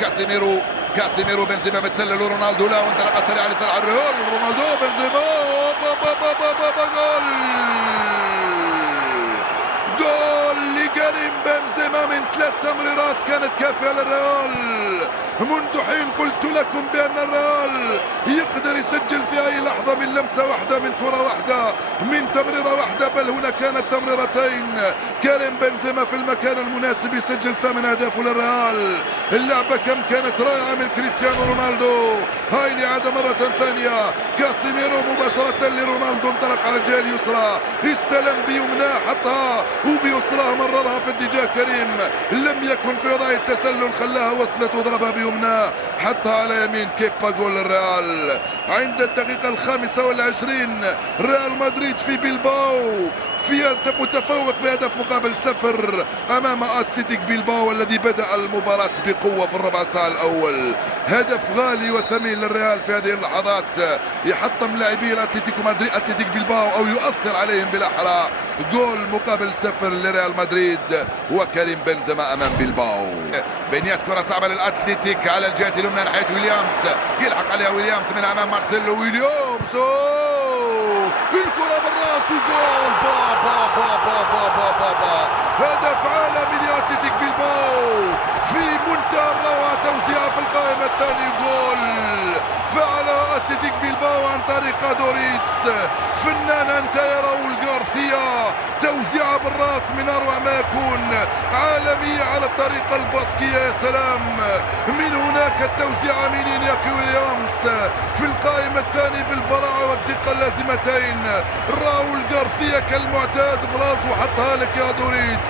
كاسيميرو بنزيما بتسلل رونالدو لا وانطلق سريعا لصالح الريال. رونالدو بنزيما جول لكريم بنزيما من 3 تمريرات كانت كافية للريال. منذ حين قلت لكم بأن الريال يقدر يسجل في أي لحظة من لمسة واحدة، من كرة واحدة، من تمريرة واحدة، بل هنا كانت تمريرتين. كريم بنزيما في المكان المناسب يسجل 8 أهداف للريال. اللعبة كم كانت رائعة من كريستيانو رونالدو. هاي الإعادة مرة ثانية. كاسيميرو مباشرة لرونالدو، انطلق على الجهة اليسرى، استلم بيمناه حطها وبيسراه مررها في اتجاه كريم، لم يكن في وضع التسلل، خلاها وصلت وضربها بيمناه حطها على يمين كيبا. جول الريال عند الدقيقة 25. ريال مدريد في بلباو في متفوق بهدف مقابل 0 امام اتلتيك بلباو الذي بدأ المباراة بقوة في الربع ساعة الاول. هدف غالي وثمين للريال في هذه اللحظات، يحطم لاعبي اتلتيكو مدريد اتلتيك بلباو او يؤثر عليهم بالاحرى. جول مقابل 0 لريال مدريد وكريم بنزيما امام بلباو. بنيات كرة صعبة للاتلتيك على الجهة اليمنى ناحية ويليامز، يلحق عليها ويليامز من امام مارسيلو. ويليامز الكرة بالراس وجول. با با با با با با با هدف عالمي لاتلتيك بلباو في منتهى الروعة. توزيعها في القائمة الثاني. جول فعلها اتلتيك بلباو عن طريق دوريتس. فنان انتيا راؤول غارثيا، توزيعها بالراس من اروع ما يكون، عالمية على الطريقة الباسكية. يا سلام. من هناك التوزيع من إنياكي ويليامز في القائمة الثانية بالبراعة والدقة اللازمتين. راؤول غارثيا كالمعتاد براسه حطها لك يا دوريتس.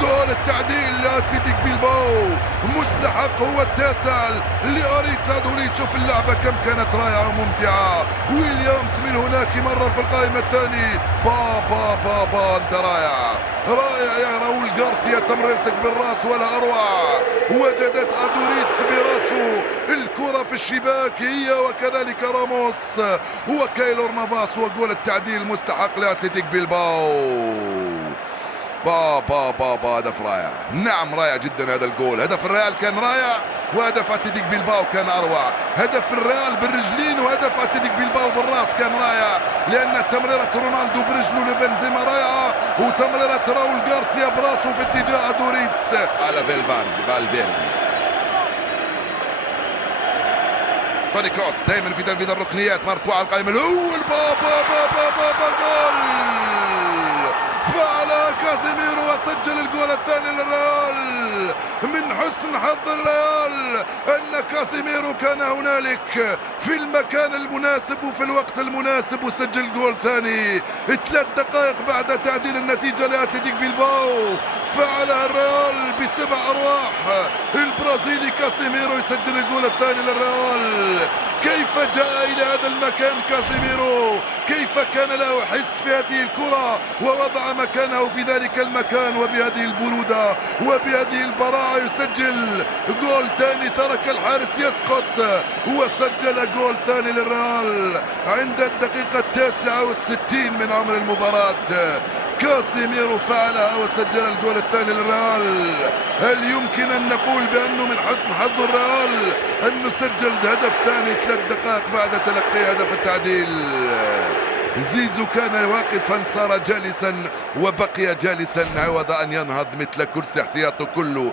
جول التعديل لاتلتيك بلباو مستحق، هو التاسع لأريتسا دوريتس. شوف اللعبة كم كانت رائعة وممتعة. ويليامز من هناك يمرر في القائمة الثانية. با با با با انت رائع رائع يا راؤول غارثيا، تمريرتك بالراس ولا اروع. وجدت ادوريتس براسه الكرة في الشباك هي وكذلك راموس وكايلور نافاس. وجول التعديل مستحق لاتلتيك بلباو. با با با با هدف رائع، نعم رائع جدا هذا الجول. هدف الريال كان رائع وهدف اتلتيك بلباو كان اروع. هدف الريال بالرجلين وهدف اتلتيك بلباو بالراس كان رائع، لان تمريرة رونالدو برجله لبنزيما رائعة، وتمريرة راؤول غارثيا براسه في اتجاه دوريتس على فالفيردي. توني كروس دائما في تنفيذ الركنيات، مرفوعة القائمة الاول. با با با با با, با جول فعل كاسيميرو وسجل الجول الثاني للريال. من حسن حظ الريال ان كاسيميرو كان هنالك في المكان المناسب وفي الوقت المناسب وسجل جول ثاني 3 دقائق بعد تعديل النتيجة لاتلتيك بلباو. فعلها الريال ب7 ارواح. البرازيلي كاسيميرو يسجل الجول الثاني للريال. كيف جاء الى هذا المكان كاسيميرو؟ كيف كان له حس في هذه الكرة ووضع مكانه في ذلك المكان، وبهذه البرودة وبهذه البراعة يسجل جول ثاني. ترك الحارس يسقط وسجل جول ثاني للريال عند الدقيقة 69 من عمر المباراة. كاسيميرو فعلها وسجل الجول الثاني للريال. هل يمكن ان نقول بانه من حسن حظ الريال انه سجل هدف ثاني 3 دقائق بعد تلقي هدف التعديل؟ زيزو كان واقفا صار جالسا وبقي جالسا عوض ان ينهض مثل كرسي احتياطه كله.